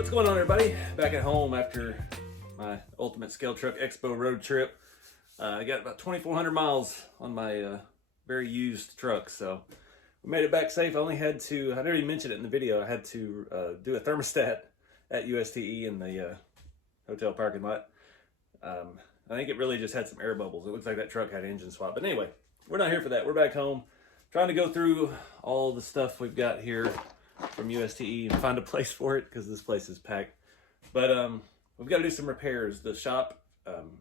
What's going on, everybody? Back at home after my Ultimate Scale Truck Expo road trip. I got about 2,400 miles on my very used truck, so we made it back safe. I never even mentioned it in the video, I had to do a thermostat at USTE in the hotel parking lot. I think it really just had some air bubbles. It looks like that truck had an engine swap. But anyway, we're not here for that. We're back home, trying to go through all the stuff we've got here from USTE and find a place for it because this place is packed. But we've got to do some repairs. The shop,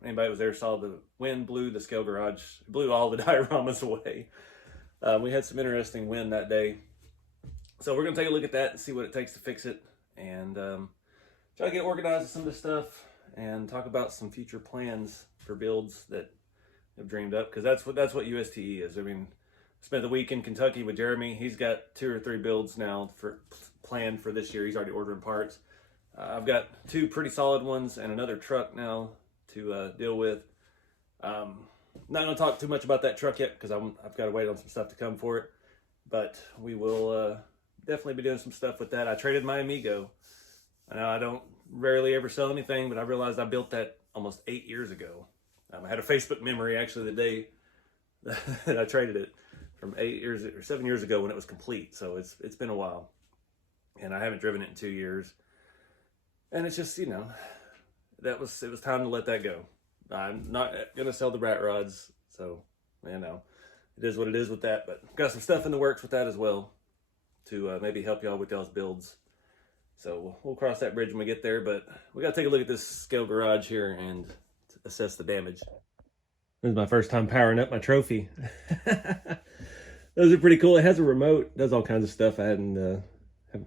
anybody who was there saw the wind blew the scale garage, blew all the dioramas away. We had some interesting wind that day. So we're going to take a look at that and see what it takes to fix it, and try to get organized with some of this stuff and talk about some future plans for builds that I've dreamed up, because that's what USTE is. I mean, spent the week in Kentucky with Jeremy. He's got 2 or 3 builds now planned for this year. He's already ordering parts. I've got 2 pretty solid ones and another truck now to deal with. Not going to talk too much about that truck yet because I've got to wait on some stuff to come for it. But we will definitely be doing some stuff with that. I traded my Amigo. I know I don't rarely ever sell anything, but I realized I built that almost 8 years ago. I had a Facebook memory actually the day that I traded it, from 8 years or 7 years ago when it was complete. So it's been a while, and I haven't driven it in 2 years. And it's just, you know, it was time to let that go. I'm not gonna sell the rat rods, so you know, it is what it is with that. But got some stuff in the works with that as well to maybe help y'all with y'all's builds. So we'll cross that bridge when we get there. But we gotta take a look at this scale garage here and assess the damage. This is my first time powering up my trophy. Those are pretty cool. It has a remote, does all kinds of stuff. I haven't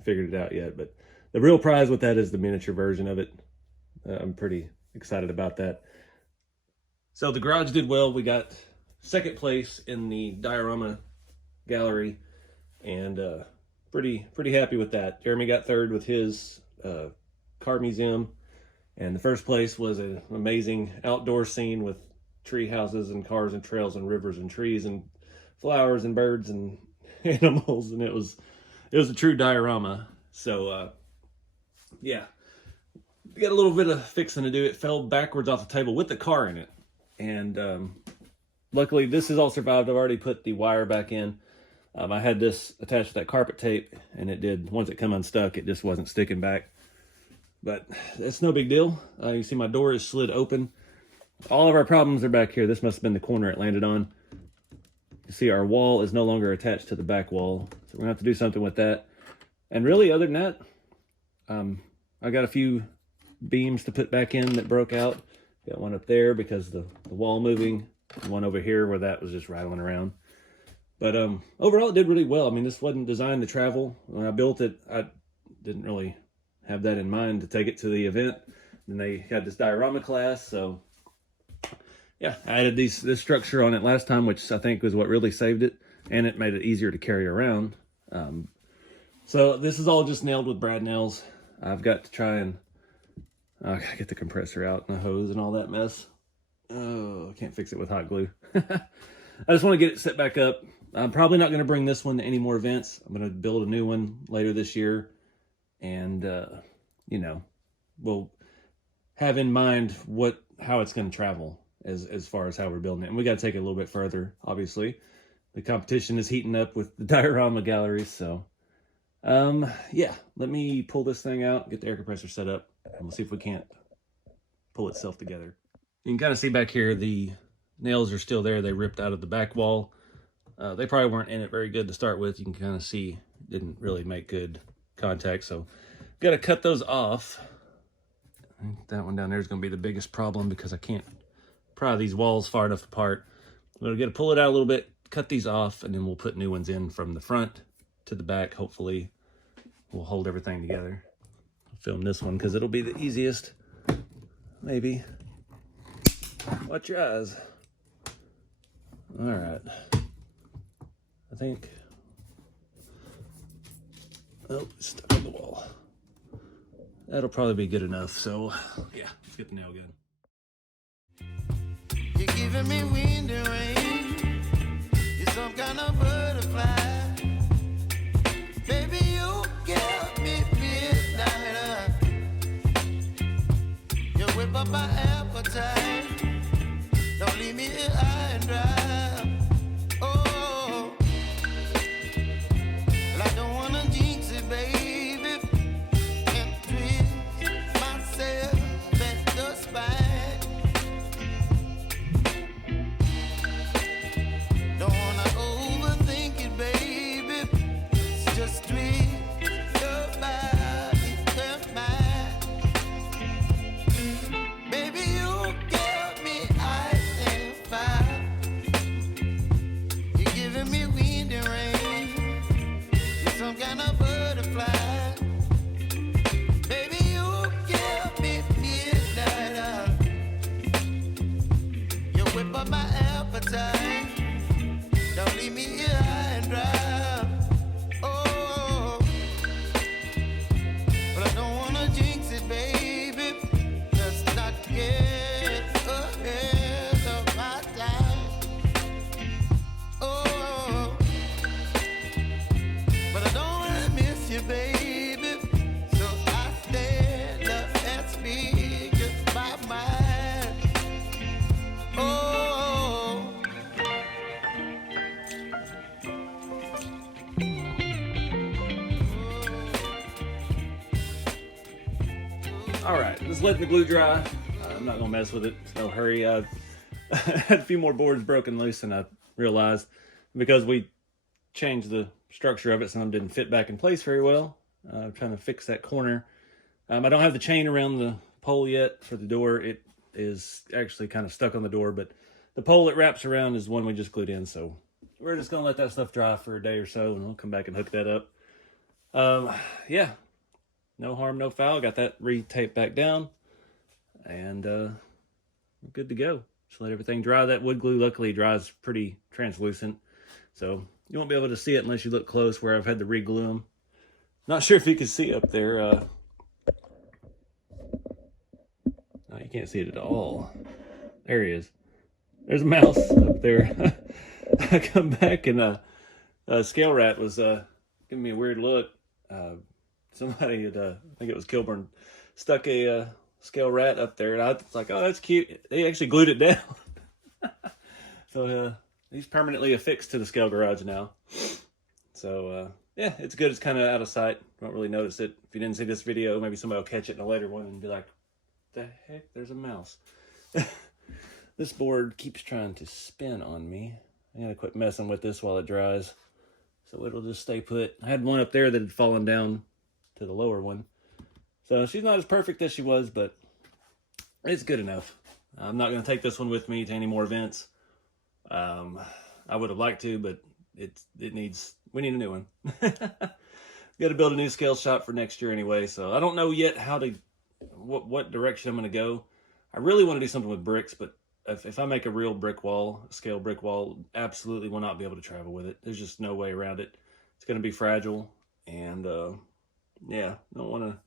figured it out yet, but the real prize with that is the miniature version of it. I'm pretty excited about that. So the garage did well. We got 2nd place in the diorama gallery, and pretty happy with that. Jeremy got 3rd with his car museum, and the 1st place was an amazing outdoor scene with tree houses and cars and trails and rivers and trees and flowers and birds and animals, and it was a true diorama. So yeah, we got a little bit of fixing to do. It fell backwards off the table with the car in it, and luckily this has all survived. I've already put the wire back in. I had this attached to that carpet tape, and it did, once it come unstuck, it just wasn't sticking back. But it's no big deal. You see my door is slid open. All of our problems are back here. This must have been the corner it landed on. You see our wall is no longer attached to the back wall, so we're gonna have to do something with that. And really, other than that, I got a few beams to put back in that broke out. Got one up there because the wall moving, and one over here where that was just rattling around. But overall, it did really well. I mean, this wasn't designed to travel. When I built it, I didn't really have that in mind to take it to the event. And they had this diorama class, so yeah, I added this structure on it last time, which I think was what really saved it, and it made it easier to carry around. So this is all just nailed with brad nails. I've got to try and get the compressor out and the hose and all that mess. Oh, I can't fix it with hot glue. I just want to get it set back up. I'm probably not going to bring this one to any more events. I'm going to build a new one later this year, and you know, we'll have in mind how it's going to travel as far as how we're building it. And we got to take it a little bit further, obviously. The competition is heating up with the diorama galleries, so yeah, let me pull this thing out, get the air compressor set up, and we'll see if we can't pull itself together. You can kind of see back here, the nails are still there. They ripped out of the back wall. They probably weren't in it very good to start with. You can kind of see it didn't really make good contact, so got to cut those off. I think that one down there is going to be the biggest problem because I can't pry these walls far enough apart. We're going to pull it out a little bit, cut these off, and then we'll put new ones in from the front to the back. Hopefully we'll hold everything together. I'll film this one because it'll be the easiest, maybe. Watch your eyes. All right, I think, oh, it's stuck on the wall. That'll probably be good enough. So yeah, let's get the nail gun. You're giving me wind and rain. You're some kind of butterfly. Baby, you give me midnight. All right, just letting the glue dry. I'm not gonna mess with it. It's no hurry. I had a few more boards broken loose than I realized because we changed the structure of it. Some didn't fit back in place very well. I'm trying to fix that corner. I don't have the chain around the pole yet for the door. It is actually kind of stuck on the door, but the pole it wraps around is the one we just glued in. So we're just gonna let that stuff dry for a day or so, and we'll come back and hook that up. Yeah, no harm, no foul. Got that re-taped back down, and we're good to go. Just let everything dry. That wood glue luckily dries pretty translucent, so you won't be able to see it unless you look close where I've had to re-glue them. Not sure if you can see up there. No, you can't see it at all. There he is. There's a mouse up there. I come back and a scale rat was giving me a weird look. Somebody had, I think it was Kilburn, stuck a scale rat up there, and I was like, oh, that's cute. They actually glued it down. So he's permanently affixed to the scale garage now. So yeah, it's good. It's kind of out of sight. Don't really notice it. If you didn't see this video, maybe somebody will catch it in a later one and be like, the heck, there's a mouse. This board keeps trying to spin on me. I gotta quit messing with this while it dries, so it'll just stay put. I had one up there that had fallen down to the lower one, so she's not as perfect as she was, but it's good enough. I'm not gonna take this one with me to any more events. I would have liked to, but we need a new one. Got to build a new scale shop for next year anyway, so I don't know yet what direction I'm gonna go. I really want to do something with bricks, but if I make a real brick wall, a scale brick wall, absolutely will not be able to travel with it. There's just no way around it. It's going to be fragile, and yeah, don't want to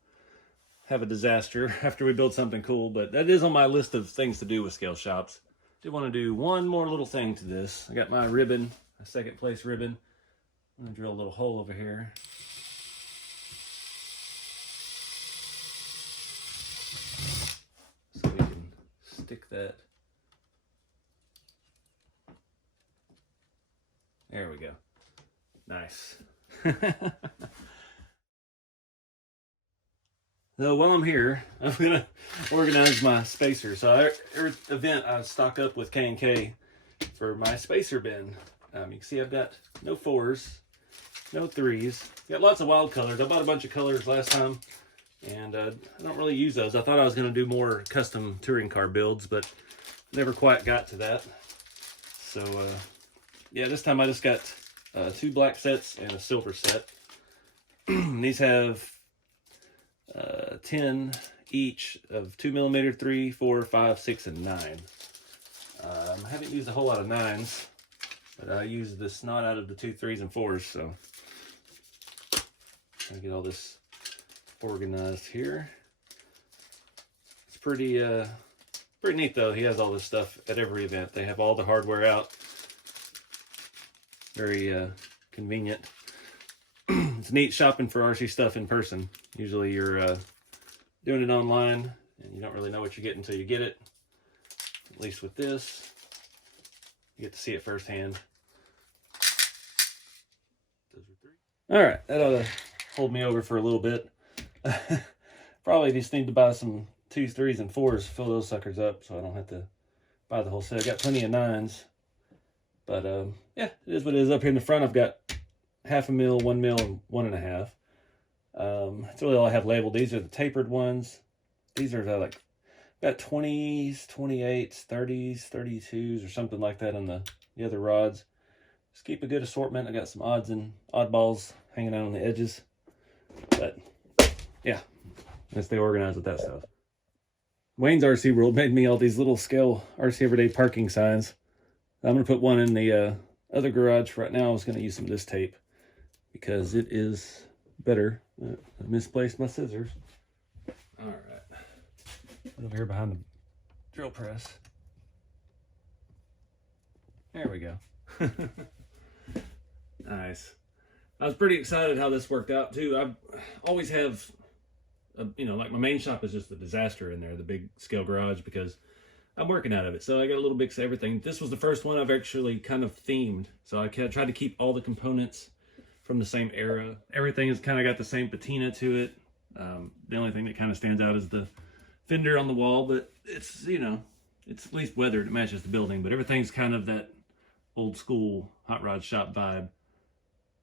have a disaster after we build something cool, but that is on my list of things to do with scale shops. I do want to do one more little thing to this. I got my ribbon, my second place ribbon. I'm going to drill a little hole over here. So we can stick that. There we go. Nice. So while I'm here, I'm gonna organize my spacer. So every event I stock up with K&K for my spacer bin. You can see I've got no 4s, no 3s. Got lots of wild colors. I bought a bunch of colors last time, and I don't really use those. I thought I was gonna do more custom touring car builds, but never quite got to that. So yeah, this time I just got 2 black sets and a silver set. These have 10 each of 2mm, 3, 4, 5, 6, and 9. I haven't used a whole lot of 9s, but I used the snot out of the 2 3s and 4s, so trying to get all this organized here. It's pretty neat though. He has all this stuff at every event. They have all the hardware out. Very convenient. It's neat shopping for RC stuff in person. Usually you're doing it online and you don't really know what you get until you get it. At least with this, you get to see it firsthand. All right, that ought to hold me over for a little bit. Probably just need to buy some 2s, 3s, and 4s, fill those suckers up so I don't have to buy the whole set. I got plenty of 9s. But yeah, it is what it is. Up here in the front, I've got 1/2 mil, 1 mil, and 1.5. That's really all I have labeled. These are the tapered ones. These are like, got 20s, 28s, 30s, 32s, or something like that on the other rods. Just keep a good assortment. I got some odds and oddballs hanging out on the edges. But yeah, let's stay organized with that stuff. Wayne's RC World made me all these little scale RC Everyday parking signs. I'm going to put one in the other garage for right now. I was going to use some of this tape because it is better. I misplaced my scissors. All right. Over here behind the drill press. There we go. Nice. I was pretty excited how this worked out too. I always have, like my main shop is just a disaster in there, the big scale garage, because I'm working out of it. So I got a little mix of everything. This was the first one I've actually kind of themed. So I tried to keep all the components from the same era. Everything has kind of got the same patina to it. The only thing that kind of stands out is the fender on the wall, but it's, you know, it's at least weathered. It matches the building, but everything's kind of that old school hot rod shop vibe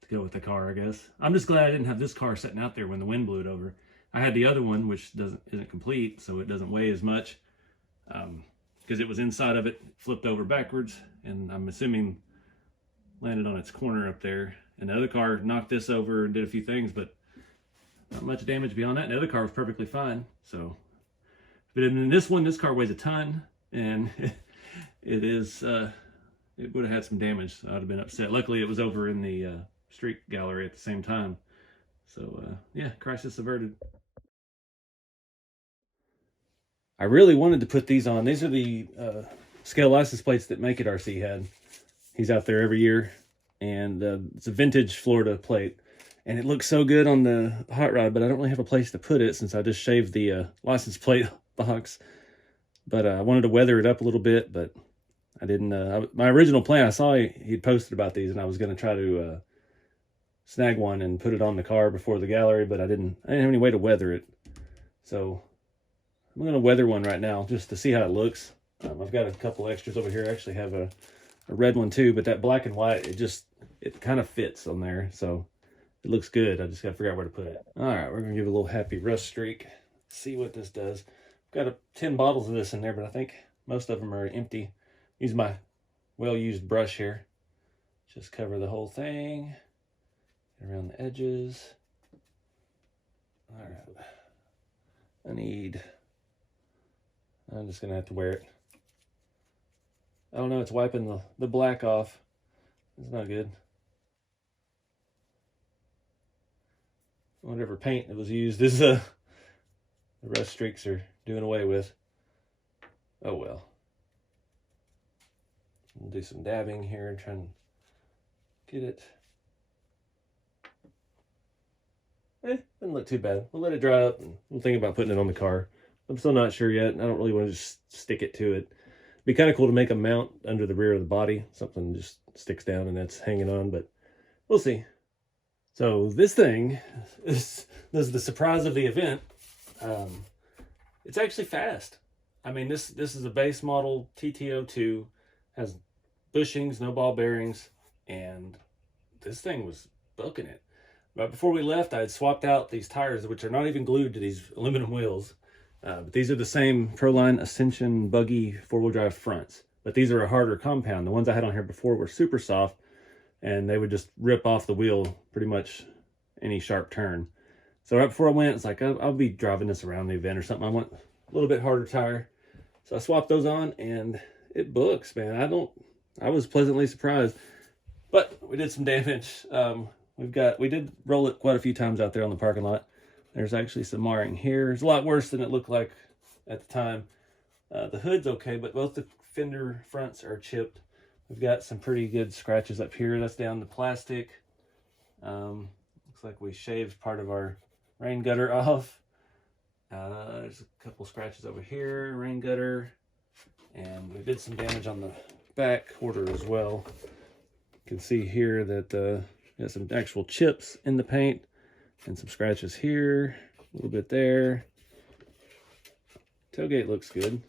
to go with the car, I guess. I'm just glad I didn't have this car sitting out there when the wind blew it over. I had the other one, which isn't complete, so it doesn't weigh as much, because it was inside of it, flipped over backwards, and I'm assuming landed on its corner up there. And the other car knocked this over and did a few things, but not much damage beyond that. And the other car was perfectly fine. So, but in this one, this car weighs a ton, and it would have had some damage. I'd have been upset. Luckily, it was over in the street gallery at the same time. So, yeah, crisis averted. I really wanted to put these on. These are the scale license plates that Make It RC had. He's out there every year, and it's a vintage Florida plate. And it looks so good on the hot rod, but I don't really have a place to put it since I just shaved the license plate box. But I wanted to weather it up a little bit, but I didn't. My original plan, I saw he'd posted about these, and I was going to try to snag one and put it on the car before the gallery, but I didn't have any way to weather it. So I'm going to weather one right now just to see how it looks. I've got a couple extras over here. I actually have a red one too, but that black and white, it kind of fits on there. So it looks good. I just got to figure out where to put it. All right, we're going to give it a little happy rust streak. See what this does. I've got 10 bottles of this in there, but I think most of them are empty. Use my well-used brush here. Just cover the whole thing. Around the edges. All right. I'm just going to have to wear it. I don't know, it's wiping the black off. It's not good. Whatever paint that was used is the rust streaks are doing away with. Oh well. We'll do some dabbing here and try and get it. Doesn't look too bad. We'll let it dry up and we'll think about putting it on the car. I'm still not sure yet. I don't really want to just stick it to it. It'd be kind of cool to make a mount under the rear of the body. Something just sticks down and that's hanging on, but we'll see. So this thing this is the surprise of the event. It's actually fast. I mean, this is a base model TT02, has bushings, no ball bearings, and this thing was booking it. But before we left, I had swapped out these tires, which are not even glued to these aluminum wheels. But these are the same Proline Ascension buggy four-wheel drive fronts. But these are a harder compound. The ones I had on here before were super soft, and they would just rip off the wheel pretty much any sharp turn. So right before I went, it's like, I'll be driving this around the event or something. I want a little bit harder tire. So I swapped those on, and it books, man. I was pleasantly surprised. But we did some damage. We did roll it quite a few times out there on the parking lot. There's actually some marring here. It's a lot worse than it looked like at the time. The hood's okay, but both the fender fronts are chipped. We've got some pretty good scratches up here. That's down the plastic. Looks like we shaved part of our rain gutter off. There's a couple scratches over here, rain gutter. And we did some damage on the back quarter as well. You can see here that got some actual chips in the paint and some scratches here, a little bit there. Tailgate looks good.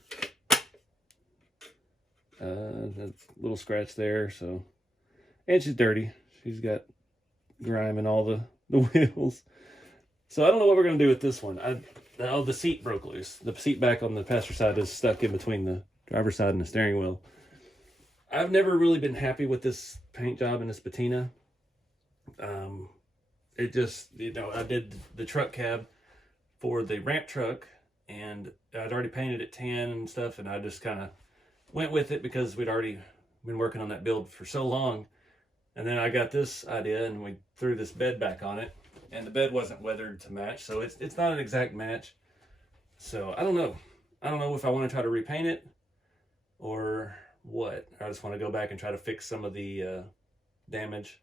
That little scratch there, so. And she's dirty. She's got grime in all the wheels. So I don't know what we're going to do with this one. The seat broke loose. The seat back on the passenger side is stuck in between the driver's side and the steering wheel. I've never really been happy with this paint job and this patina. It just, I did the truck cab for the ramp truck, and I'd already painted it tan and stuff, and I just kind of went with it because we'd already been working on that build for so long. And then I got this idea, and we threw this bed back on it, and the bed wasn't weathered to match, so it's not an exact match. So I don't know. I don't know if I want to try to repaint it or what. I just want to go back and try to fix some of the damage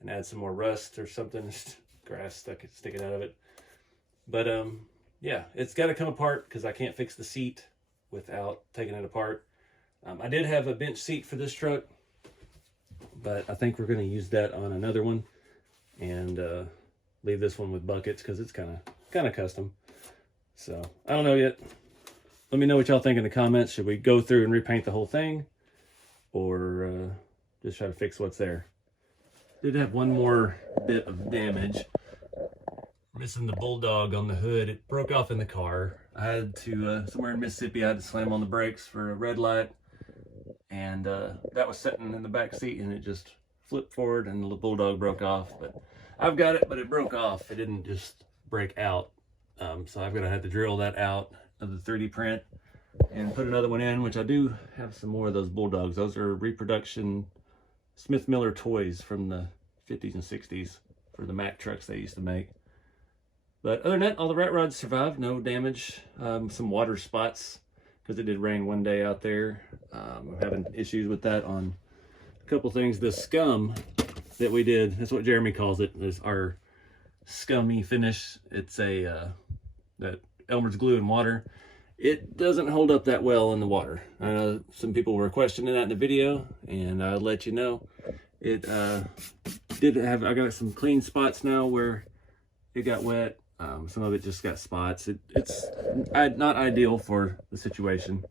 and add some more rust or something. Grass sticking out of it. But yeah, it's got to come apart because I can't fix the seat without taking it apart. I did have a bench seat for this truck, but I think we're going to use that on another one and leave this one with buckets because it's kind of custom. So I don't know yet. let me know what y'all think in the comments. Should we go through and repaint the whole thing, or just try to fix what's there? Did have one more bit of damage. Missing the bulldog on the hood. It broke off in the car. I had to, somewhere in Mississippi, I had to slam on the brakes for a red light. And that was sitting in the back seat, and it just flipped forward and the bulldog broke off. But I've got it, but it broke off. It didn't just break out. So I've got to have to drill that out of the 3D print and put another one in, which I do have some more of those bulldogs. Those are reproduction Smith Miller toys from the 50s and 60s for the Mack trucks they used to make. But other than that, all the rat rods survived, no damage. Some water spots because it did rain one day out there. I'm having issues with that on a couple things. The scum that we did, that's what Jeremy calls it, is our scummy finish. It's a that Elmer's glue and water. It doesn't hold up that well in the water. I know some people were questioning that in the video, and I'll let you know. It did have, I got some clean spots now where it got wet. Some of it just got spots. It's not ideal for the situation,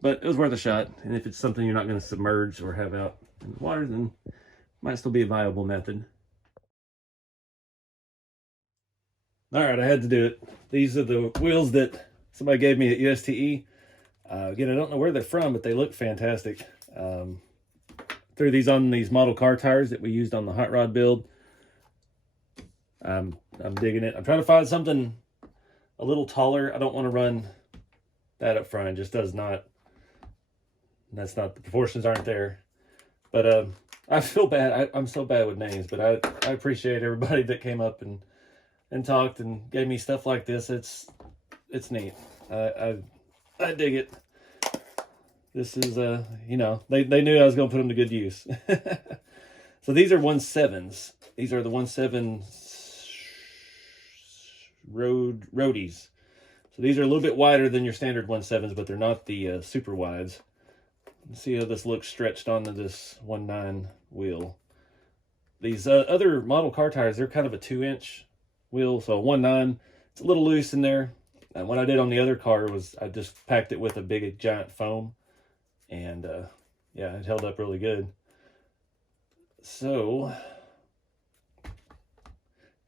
but it was worth a shot. And if it's something you're not going to submerge or have out in the water, then it might still be a viable method. All right, I had to do it. These are the wheels that somebody gave me at USTE. Again, I don't know where they're from, but they look fantastic. Threw these on these model car tires that we used on the hot rod build. I'm digging it. I'm trying to find something a little taller. I don't want to run that up front. It just does not. That's not, the proportions aren't there. But I feel bad. I'm so bad with names, but I appreciate everybody that came up and talked and gave me stuff like this. It's neat. I dig it. This is you know, they knew I was going to put them to good use. So these are 1.7s. These are the 1.7 roadies. So these are a little bit wider than your standard 1.7s, but they're not the super wides. Let's see how this looks stretched onto this 1.9 wheel. These other model car tires, they're kind of a 2-inch wheel, so 1.9, it's a little loose in there. And what I did on the other car was I just packed it with a big giant foam, and yeah, it held up really good. So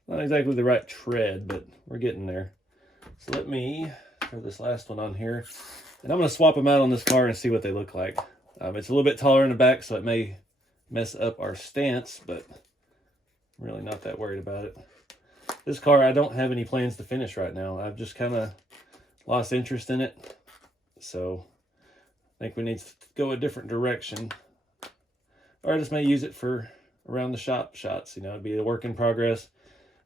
not exactly the right tread, but we're getting there. So let me throw this last one on here, and I'm going to swap them out on this car and see what they look like. It's a little bit taller in the back, so it may mess up our stance, but I'm really not that worried about it. This car, I don't have any plans to finish right now. I've just kind of lost interest in it, so I think we need to go a different direction. Or I just may use it for around the shop shots. You know, it'd be a work in progress.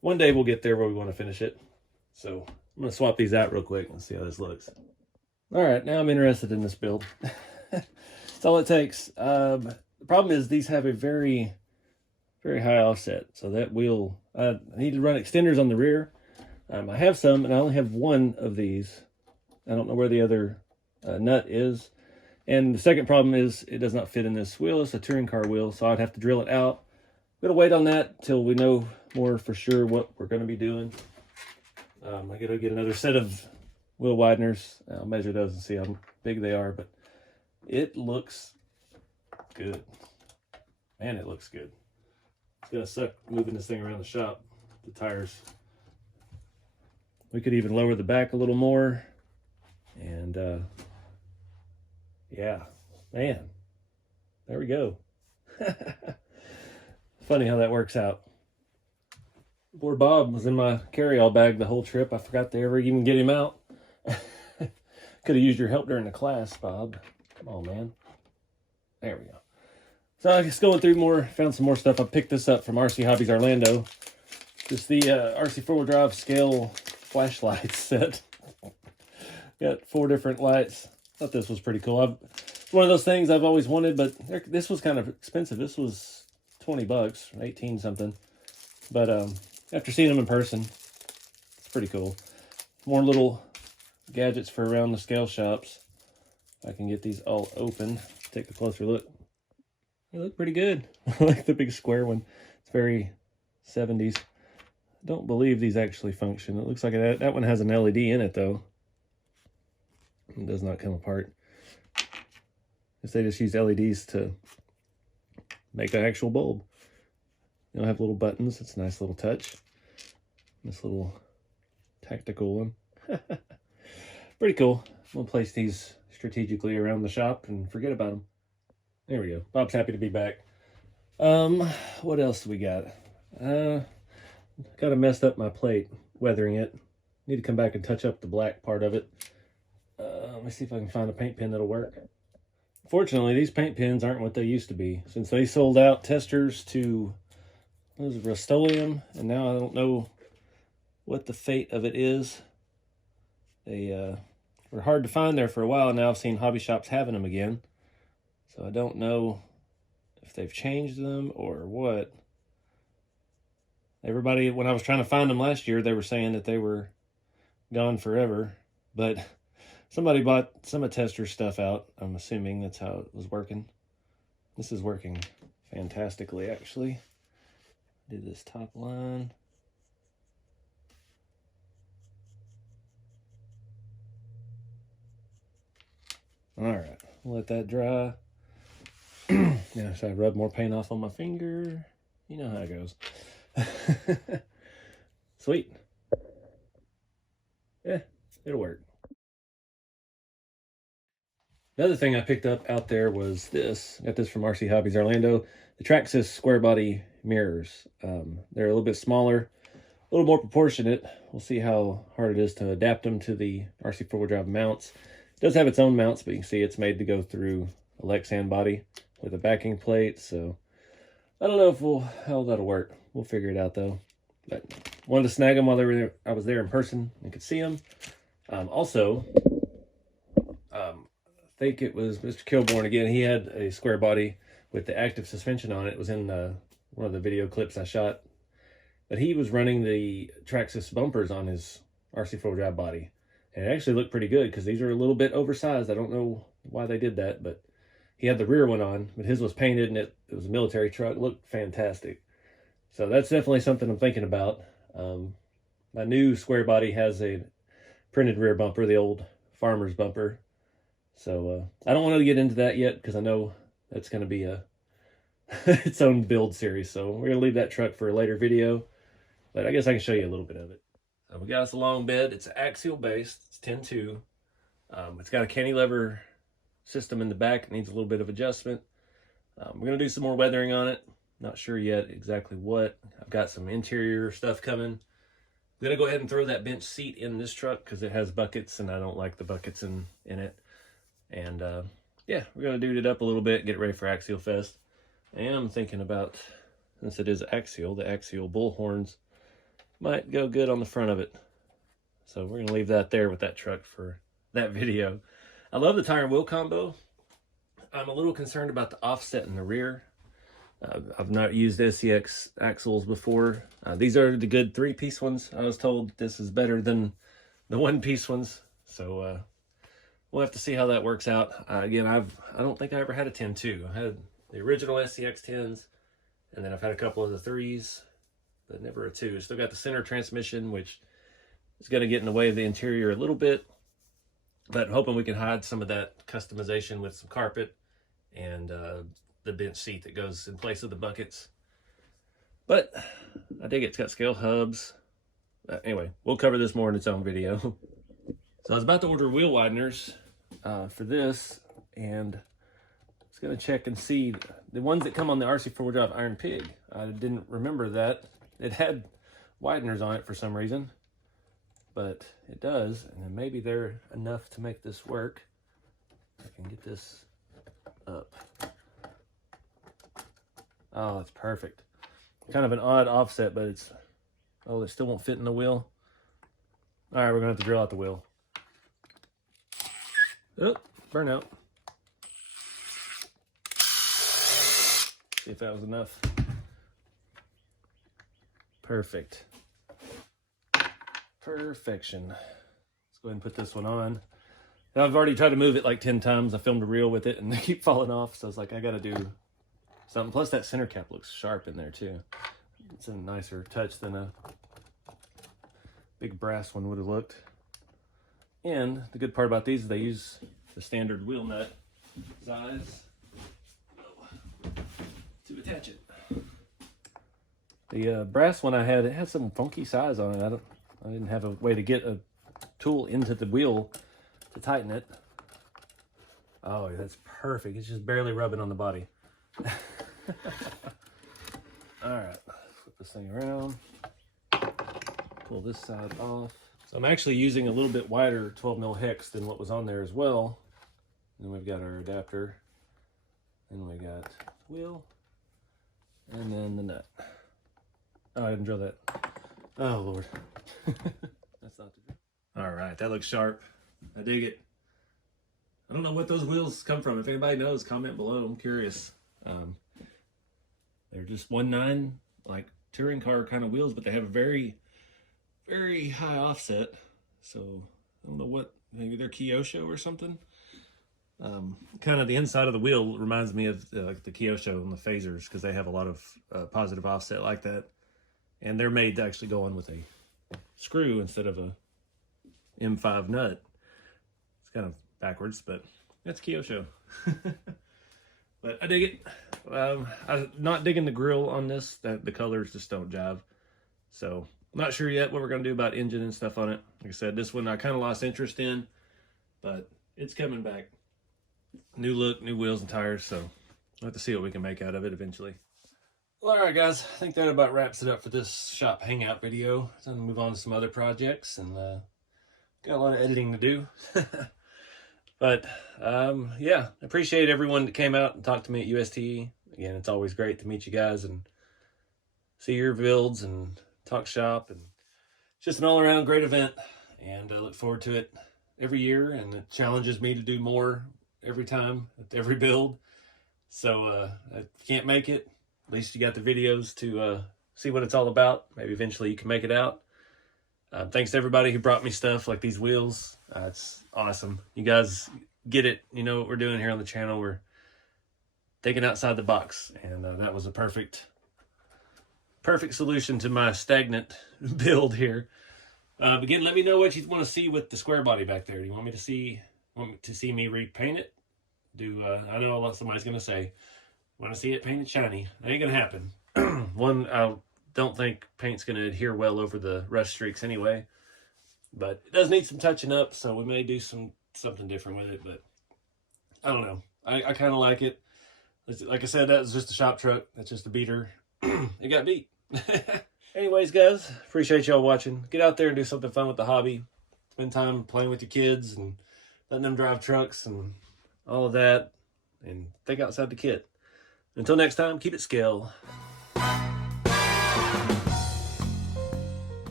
One day we'll get there where we want to finish it. So I'm going to swap these out real quick and see how this looks. All right, now I'm interested in this build. That's all it takes. The problem is these have a very, very high offset. So that wheel, I need to run extenders on the rear. I have some, and I only have one of these. I don't know where the other nut is. And the second problem is it does not fit in this wheel. It's a touring car wheel, so I'd have to drill it out. I'm going to wait on that till we know more for sure what we're going to be doing. I got to get another set of wheel wideners. I'll measure those and see how big they are, but it looks good. Man, it looks good. It's going to suck moving this thing around the shop, the tires. We could even lower the back a little more. And yeah, man, there we go. Funny how that works out. Poor Bob was in my carry-all bag the whole trip. I forgot to ever even get him out. Could have used your help during the class, Bob. Come on, man. There we go. So I was going through more, found some more stuff. I picked this up from RC Hobbies Orlando. Just the RC 4-wheel drive scale flashlight set. Got 4 different lights. Thought this was pretty cool. It's one of those things I've always wanted, but this was kind of expensive. This was $20, 18 something. But after seeing them in person, it's pretty cool. More little gadgets for around the scale shops. I can get these all open. Take a closer look. They look pretty good. I like the big square one. It's very 70s. I don't believe these actually function. It looks like that one has an LED in it, though. It does not come apart. Guess they just use LEDs to make an actual bulb. They don't have little buttons. It's a nice little touch. This little tactical one. Pretty cool. We'll place these strategically around the shop and forget about them. There we go. Bob's happy to be back. What else do we got? Kind of messed up my plate, weathering it. Need to come back and touch up the black part of it. Let me see if I can find a paint pen that'll work. Fortunately, these paint pens aren't what they used to be. Since they sold out testers to, what was it, Rust-Oleum, and now I don't know what the fate of it is. They were hard to find there for a while. Now I've seen hobby shops having them again. So I don't know if they've changed them or what. Everybody, when I was trying to find them last year, they were saying that they were gone forever. But somebody bought some of Tester's stuff out. I'm assuming that's how it was working. This is working fantastically, actually. Do this top line. All right, let that dry. Now, should I rub more paint off on my finger? You know how it goes. Sweet. Yeah, it'll work. Another thing I picked up out there was this. Got this from RC Hobbies Orlando. The Traxxas square body mirrors. They're a little bit smaller, a little more proportionate. We'll see how hard it is to adapt them to the RC four-wheel drive mounts. It does have its own mounts, but you can see it's made to go through a Lexan body with a backing plate. So I don't know if how that'll work. We'll figure it out though. But wanted to snag them while I was there in person and could see them. Also, I think it was Mr. Kilborn again. He had a square body with the active suspension on it. It was in one of the video clips I shot. But he was running the Traxxas bumpers on his RC four-wheel drive body. And it actually looked pretty good because these are a little bit oversized. I don't know why they did that, but he had the rear one on, but his was painted and it was a military truck. It looked fantastic. So that's definitely something I'm thinking about. My new square body has a printed rear bumper, the old farmer's bumper. So I don't want to get into that yet because I know that's going to be its own build series. So we're going to leave that truck for a later video, but I guess I can show you a little bit of it. So we got us a long bed. It's axial based. It's 10-2. It's got a cantilever system in the back. It needs a little bit of adjustment. We're going to do some more weathering on it. Not sure yet exactly what. I've got some interior stuff coming. I'm going to go ahead and throw that bench seat in this truck because it has buckets and I don't like the buckets in it. And yeah, we're going to dude it up a little bit, get it ready for Axial Fest. And I'm thinking about, since it is axial, the axial bull horns might go good on the front of it. So we're going to leave that there with that truck for that video. I love the tire and wheel combo. I'm a little concerned about the offset in the rear. I've not used SCX axles before. These are the good 3-piece ones. I was told this is better than the 1-piece ones. So we'll have to see how that works out. Again, I don't think I ever had a 10-2. I had the original SCX 10s, and then I've had a couple of the 3s, but never a 2. Still got the center transmission, which is going to get in the way of the interior a little bit, but hoping we can hide some of that customization with some carpet and the bench seat that goes in place of the buckets. But I dig it. It's got scale hubs. Anyway, we'll cover this more in its own video. So I was about to order wheel wideners for this, and I was going to check and see the ones that come on the RC four-wheel drive Iron Pig. I didn't remember that it had wideners on it for some reason, but it does, and then maybe they're enough to make this work. I can get this up. Oh, it's perfect. Kind of an odd offset, but it's, oh, it still won't fit in the wheel. All right, we're gonna have to drill out the wheel. Oh, burnout. See if that was enough. Perfect. Perfection. Let's go ahead and put this one on. Now, I've already tried to move it like 10 times. I filmed a reel with it and they keep falling off. So it's like, I gotta do something. Plus that center cap looks sharp in there too. It's a nicer touch than a big brass one would have looked. And the good part about these is they use the standard wheel nut size to attach it. The brass one I had, it had some funky size on it. I didn't have a way to get a tool into the wheel to tighten it. Oh, that's perfect. It's just barely rubbing on the body. All right, flip this thing around. Pull this side off. So I'm actually using a little bit wider 12mm hex than what was on there as well. And then we've got our adapter. And we got the wheel. And then the nut. Oh, I didn't drill that. Oh, Lord. That's not the drill. All right, that looks sharp. I dig it. I don't know what those wheels come from. If anybody knows, comment below. I'm curious. They're just 1.9, like touring car kind of wheels, but they have a very, very high offset. So I don't know what, maybe they're Kyosho or something. Kind of the inside of the wheel reminds me of like the Kyosho and the phasers, because they have a lot of positive offset like that. And they're made to actually go on with a screw instead of a M5 nut. It's kind of backwards, but that's Kyosho. But I dig it. I'm not digging the grill on this. The colors just don't jive. So I'm not sure yet what we're going to do about engine and stuff on it. Like I said, this one I kind of lost interest in, but it's coming back. New look, new wheels and tires, so we'll have to see what we can make out of it eventually. Well, all right, guys. I think that about wraps it up for this shop hangout video. So I'm going to move on to some other projects, and got a lot of editing to do. But yeah, I appreciate everyone that came out and talked to me at USTE. Again, it's always great to meet you guys and see your builds and talk shop. And it's just an all-around great event, and I look forward to it every year, and it challenges me to do more every time with every build. So if you can't make it, at least you got the videos to see what it's all about. Maybe eventually you can make it out. Thanks to everybody who brought me stuff like these wheels. It's awesome. You guys get it. You know what we're doing here on the channel. We're thinking outside the box, and that was a perfect solution to my stagnant build here. Again, let me know what you want to see with the square body back there. Do you want me to see me repaint it? I know somebody's gonna say, want to see it painted shiny? That ain't gonna happen. One, I don't think paint's gonna adhere well over the rust streaks anyway, but it does need some touching up, so we may do something different with it. But I don't know. I kind of like it. Like I said, that was just a shop truck. That's just a beater. It got beat. Anyways, guys, appreciate y'all watching. Get out there and do something fun with the hobby. Spend time playing with your kids and letting them drive trucks and all of that, and think outside the kit. Until next time, keep it scale.